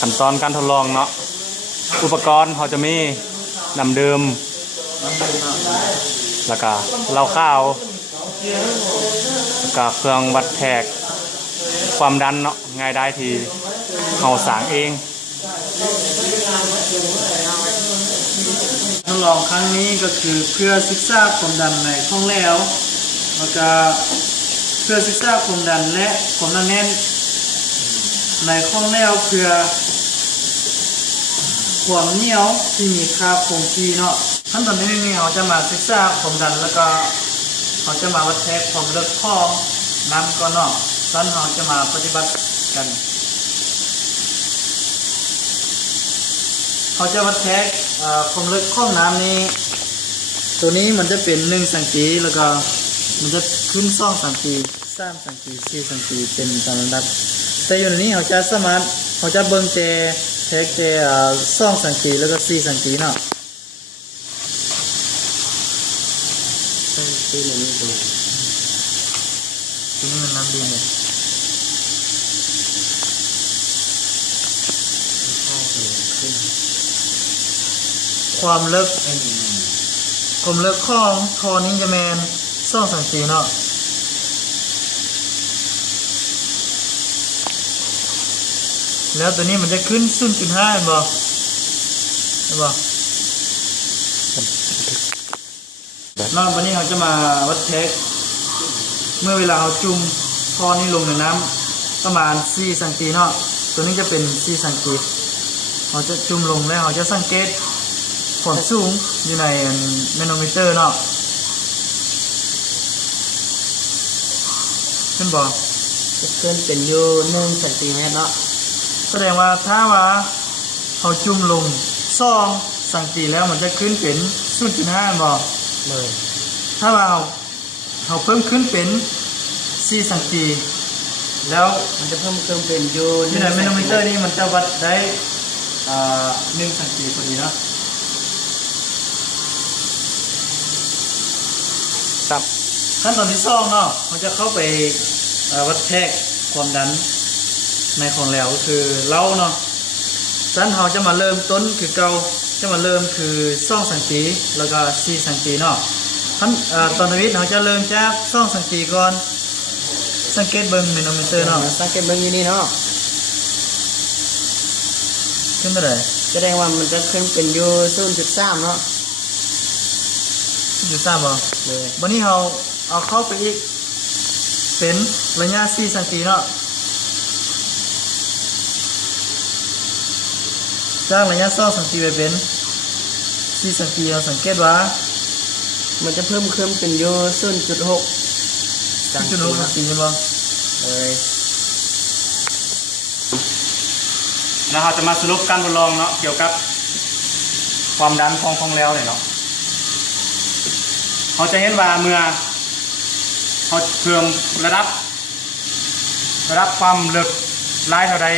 ขั้นตอนการทดลองเนาะอุปกรณ์เขาจะมีน้ำดื่มแล้วก็เหล้าข้าวแล้วก็เครื่องวัดแทกความดันเนาะง่ายได้ที่เขาสางเองทดลองครั้งนี้ก็คือเพื่อศึกษาความดันในท้องแล้วแล้วก็เพื่อศึกษาความดันและความหนาแน่นในท้องแล้วเพื่อความเหนียวที่มีค่าคงที่เนาะขั้นตอนที่1เราจะมาศึกษาความดันแล้วก็เราจะมาวัดแทกความลึกของน้ำก็เนาะตอนเราจะมาปฏิบัติกันเขาจะวัดแทกความลึกของน้ำนี้ตัวนี้มันจะเป็น1สังกีแล้วก็มันจะขึ้น2สังกี3สังกี4สังกีเป็นตามลำดับแต่อยู่ในนี้เขาจะสามารถเขาจะเบิ่งแจแทกแจ2สังกีแล้วก็4สังกีเนาะตัวนี้มันน้ำดีเนี่ยความลึกของคอนี้จะแมน2สังกีเนาะแล้วตัวนี้มันจะขึ้น 0.5 เห็นบ่รอบวันนี้เราจะมาวัดเทคเมื่อเวลาเราจุ่มคอนี้ลงในน้ำประมาณ4สังกีเนาะตัวนี้จะเป็น4สังกีเราจะจุ่มลงแล้วเราจะสังเกตความสูงอยู่ในแมโนมิเตอร์เนาะขึ้นบ่ขึ้นเป็นอยู่1 เซนติเมตรเนาะแสดงว่าถ้าว่าเราจุ่มลง2สังกีแล้วมันจะขึ้นเป็น 0.5 บ่เลยถ้าว่าเราเพิ่มขึ้นเป็น4สังกีแล้วมันจะเพิ่มเป็นอยู่ในแมโนมิเตอร์นี้มันจะวัดได้1สังกีพอดีเนาะครับขั้นตอนที่2เนาะมันจะเข้าไปวัดแทกความดันในของแล้วก็คือเหล้าเนาะฉะนั้นเราจะมาเริ่มต้นคือเก่าจะมาเริ่มคือ2สังกีแล้วก็4สังกีเนาะตอนนี้เราจะเริ่มจาก2สังกีก่อนสังเกตเบิ่งแมโนมิเตอร์เนาะสังเกตเบิ่งอยู่นี่เนาะขึ้นไปเลยแสดงว่ามันจะขึ้นเป็นอยู่ 0.3 เนาะ0.3บ่เลยวันนี้เราเอาเข้าไปอีกเป็นระยะ4สังกีเนาะจากระยะ2สังกีไปเป็น4สังกีเราสังเกตว่ามันจะเพิ่มขึ้นเป็นอยู่ 0.6 สังกีบ่เลยแล้วเราจะมาสรุปการทดลองเนาะเกี่ยวกับความดันของแล้วเนี่ยเนาะเขาจะเห็นว่าเมื่อเขาเพิ่มระดับความลึกหลายเท่าใด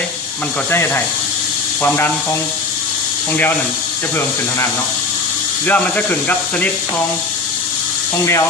มันก็จะเห็นให้ความดันของเดียวนั่นจะเพิ่มขึ้นเท่านั้นเนาะเรื่องมันจะขึ้นกับชนิดของเดียว